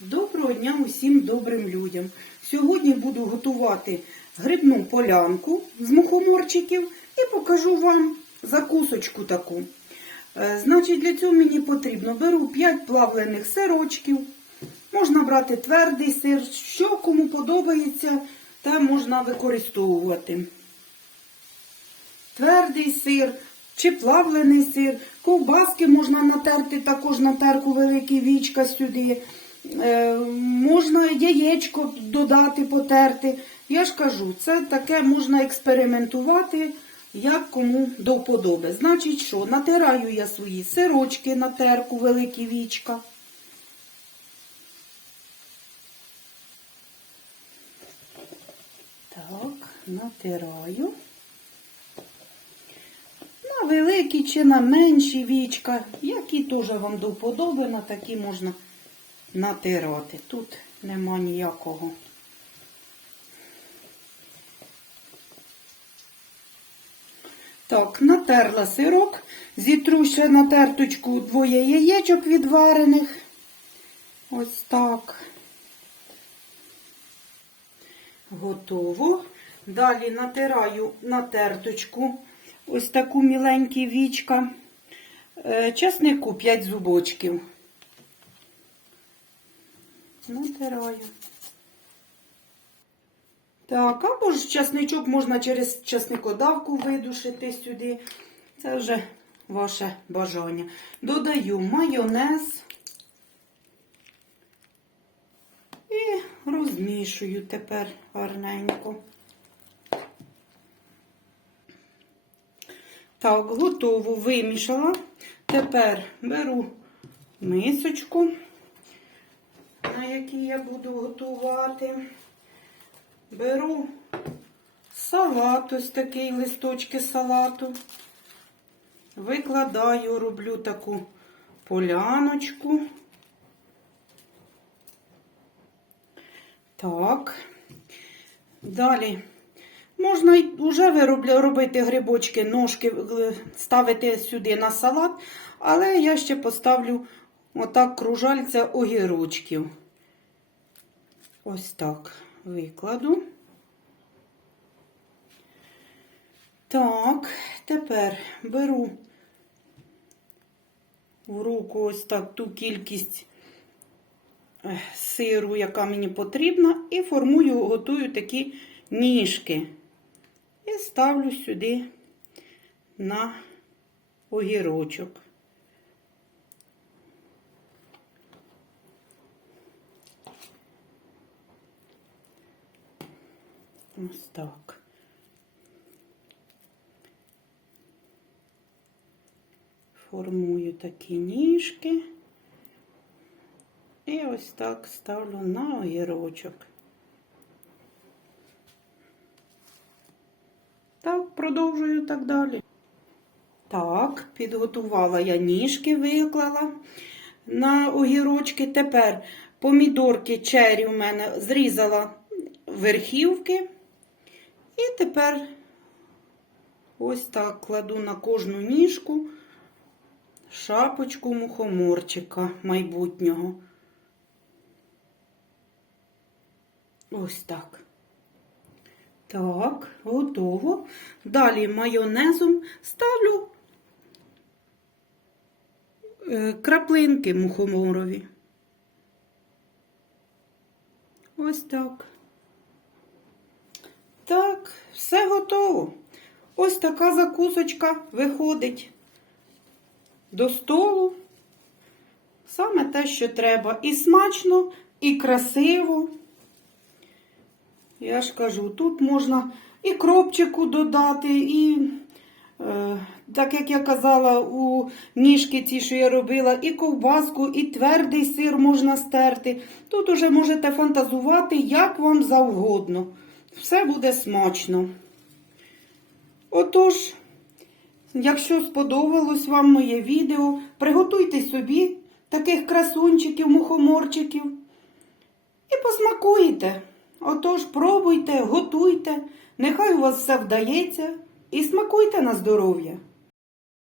Доброго дня усім добрим людям. Сьогодні буду готувати грибну полянку з мухоморчиків і покажу вам закусочку таку. Е, Значить, для цього мені потрібно беру 5 плавлених сирочків. Можна брати твердий сир, що кому подобається, те можна використовувати. Твердий сир чи плавлений сир, ковбаски можна натерти також на терку велике вічка сюди. Е, можна яєчко додати, потерти. Я ж кажу, це таке можна експериментувати, як кому до вподоби. Значить, що натираю я свої сирочки на терку великі вічка. Так, натираю. На великі чи на менші вічка, які теж вам до вподоби, на такі можна натирати. Тут нема ніякого. Так, натерла сирок, зітру ще на терточку двоє яєчок відварених. Ось так. Готово. Далі натираю на терточку ось таку міленькі вічка. Е, Чеснику 5 зубочків. Натираю. Так, або ж часничок можна через часникодавку видушити сюди. Це вже ваше бажання. Додаю майонез і розмішую тепер гарненько. Так, готово вимішала. Тепер беру мисочку, на я буду готувати. Беру салат, ось такий листочки салату. Викладаю, роблю таку поляночку. Так. Далі. Можна вже робити грибочки, ножки, е, ставити сюди на салат, але я ще поставлю отак кружальця огірочків. Ось так викладу. Так, тепер беру в руку ось так ту кількість е, сиру, яка мені потрібна, і формую, готую такі ніжки. І ставлю сюди на огірочок. Ось так. Формую такі ніжки. І ось так ставлю на огірочок. Так, продовжую так далі. Так, підготувала я ніжки, виклала на огірочки. Тепер помідорки чері у мене зрізала верхівки. І тепер ось так кладу на кожну ніжку шапочку мухоморчика майбутнього. Ось так. Так, готово. Далі майонезом ставлю е, краплинки мухоморові. Ось так. Так, все готово. Ось така закусочка виходить до столу. Саме те, що треба. І смачно, і красиво. Я ж кажу, тут можна і кропчику додати, і, е, так як я казала, у ніжки ті, що я робила, і ковбаску, і твердий сир можна стерти. Тут уже можете фантазувати, як вам завгодно. Все буде смачно. Отож, якщо сподобалось вам моє відео, приготуйте собі таких красунчиків, мухоморчиків і посмакуйте. Отож, пробуйте, готуйте, нехай у вас все вдається і смакуйте на здоров'я.